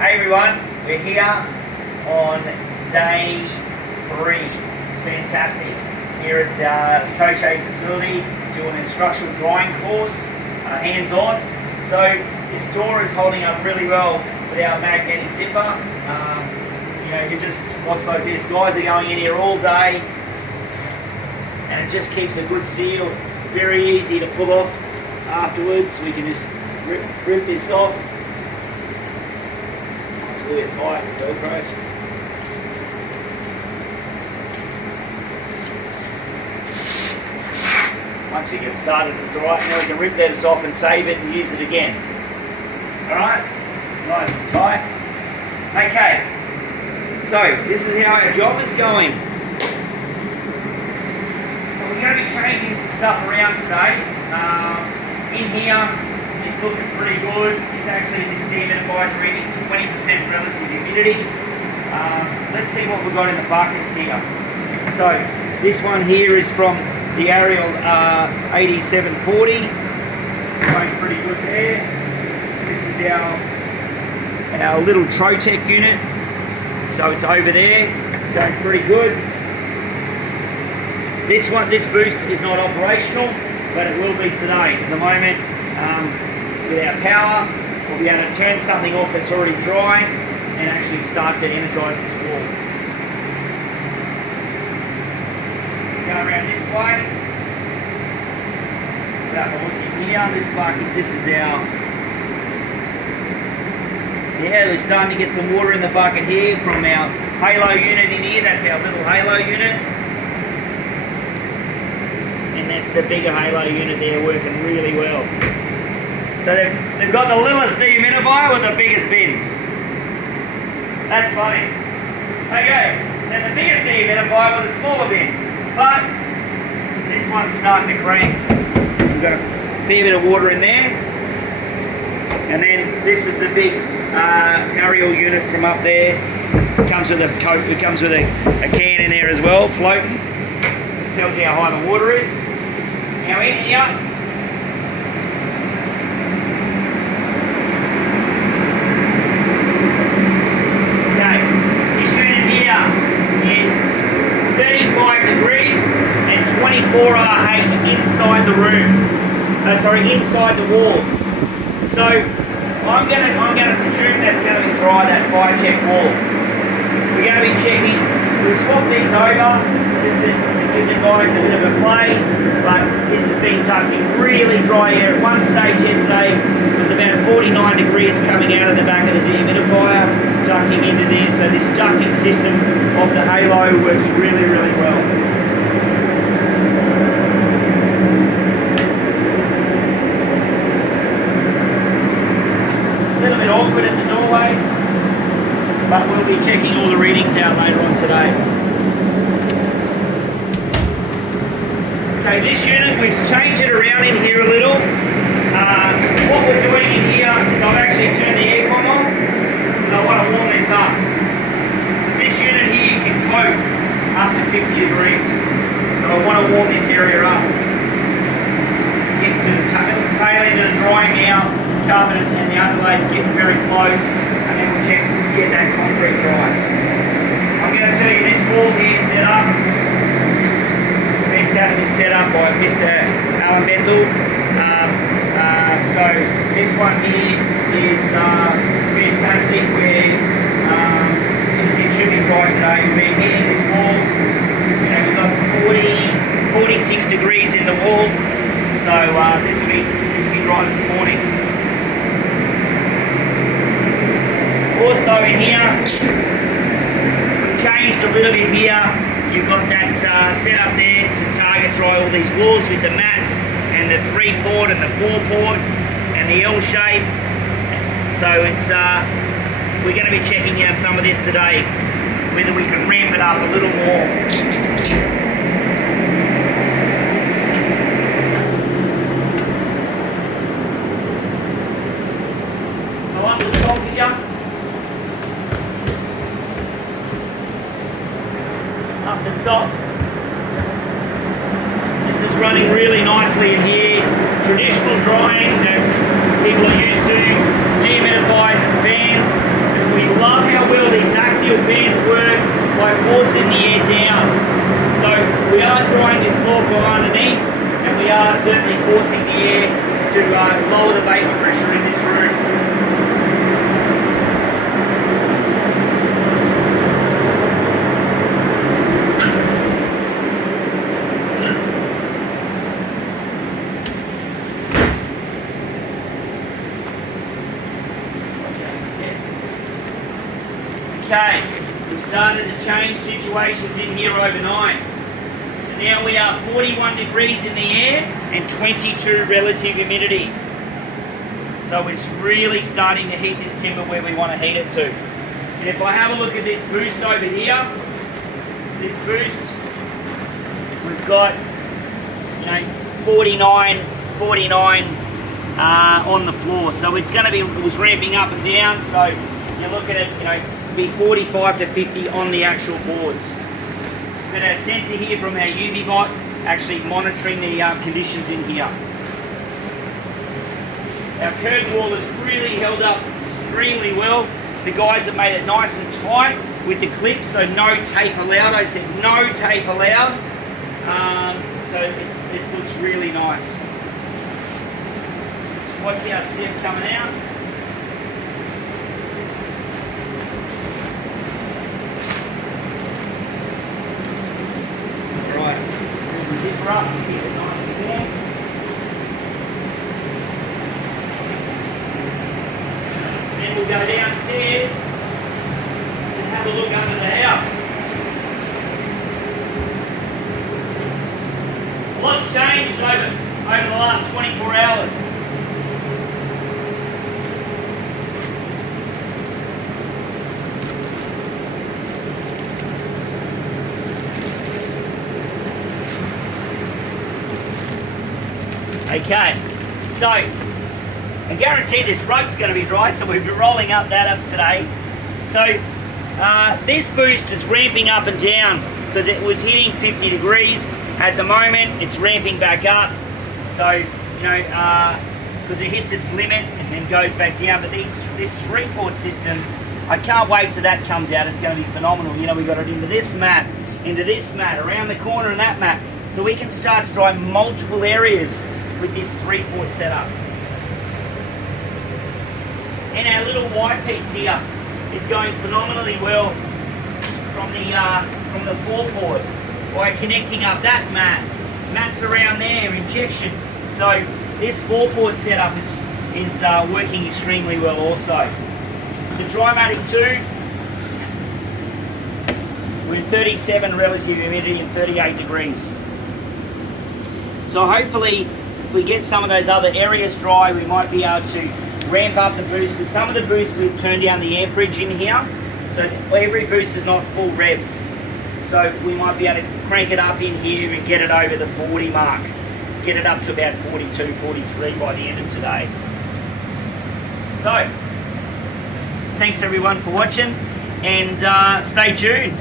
Hey everyone, we're here on day 3. It's fantastic here at the Coach A facility, doing an structural drying course, hands-on. So this door is holding up really well with our magnetic zipper. It just looks like this. Guys are going in here all day, and it just keeps a good seal. Very easy to pull off afterwards. We can just rip this off. It's really tight with Velcro. Once we get started, it's alright. Now we can rip this off and save it and use it again. Alright, this is nice and tight. Okay, so this is how our job is going. So we're going to be changing some stuff around today. In here, it's looking pretty good. It's actually, this dehumidifier is reading 20% relative humidity. Let's see what we've got in the buckets here. So this one here is from the Ariel 8740. Going pretty good there. This is our little Trotec unit. So it's over there. It's going pretty good. This boost is not operational, but it will be today. At the moment, with our power, we'll be able to turn something off that's already dry and actually start to energise this wall. Go around this way. Put up a look in here. This bucket, this is our... Yeah, we're starting to get some water in the bucket here from our halo unit in here. That's our little halo unit. And that's the bigger halo unit there, working really well. So they've got the littlest dehumidifier with the biggest bin. That's funny. Okay, then the biggest dehumidifier with a smaller bin. But this one's starting to crank. We've got a fair bit of water in there. And then this is the big Ariel unit from up there. It comes with a coat. It comes with a can in there as well, floating. It tells you how high the water is. Now in here, okay, this unit here is 35 degrees and 24 RH inside the room. Inside the wall. So I'm gonna presume that's going to be dry, that fire check wall. We're going to be checking. We'll swap these over just to give the guys a bit of a play. But this has been ducting really dry air. At one stage yesterday, it was about 49 degrees coming out of the back of the dehumidifier, ducting into there. So this ducting system of the halo works really, really well. A little bit awkward in the doorway, but we'll be checking all the readings out later on today. Okay, this unit, we've changed it around in here a little. What we're doing in here is I've actually turned the aircon on, and I want to warm this up. This unit here you can coat up to 50 degrees, so I want to warm this area up. Get to the tail end of the drying now. Carpet and the underlay's getting very close, and then we'll get that concrete dry. I'm going to tell you this wall here set up, fantastic setup by Mr. Alan Bethel. So this one here is fantastic, where it should be dry today. We've been hitting this wall. We've got 46 degrees in the wall, so this will be dry this morning. Also in here, changed a little bit here. You've got that set up there to target dry all these walls with the mats and the 3-port and the 4-port and the L shape. So it's we're going to be checking out some of this today, whether we can ramp it up a little more. So up the top here. Up the top. This is running really nicely in here. Traditional drying that people are used to, dehumidifiers and fans. We Okay, we've started to change situations in here overnight. So now we are 41 degrees in the air and 22 relative humidity. So it's really starting to heat this timber where we want to heat it to. And if I have a look at this boost over here, this boost, we've got 49 on the floor. So it's going to be, it was ramping up and down, so you're looking at, be 45 to 50 on the actual boards. We've got our sensor here from our UV bot actually monitoring the conditions in here. Our curtain wall has really held up extremely well. The guys have made it nice and tight with the clip, so no tape allowed. I said no tape allowed. So it looks really nice. Just watch our step coming out. Right, zip her up and keep it nice and warm. Then we'll go downstairs and have a look under the house. A lot's changed over the last 24 hours. Okay, so I guarantee this rug's going to be dry, so we'll be rolling up today. So this boost is ramping up and down because it was hitting 50 degrees. At the moment, it's ramping back up. So, because it hits its limit and then goes back down. But this 3-port system, I can't wait till that comes out. It's going to be phenomenal. We got it into this mat, around the corner in that mat. So we can start to dry multiple areas with this 3-port setup. And our little white piece here is going phenomenally well from the 4-port by connecting up that mat. Mats around there, injection. So this 4-port setup is working extremely well also. The Drymatic 2, we're 37 relative humidity and 38 degrees. So hopefully, if we get some of those other areas dry, we might be able to ramp up the boost, because some of the boosts we've turned down the amperage in here, so every boost is not full revs. So we might be able to crank it up in here and get it over the 40 mark, get it up to about 42, 43 by the end of today. So, thanks everyone for watching, and stay tuned.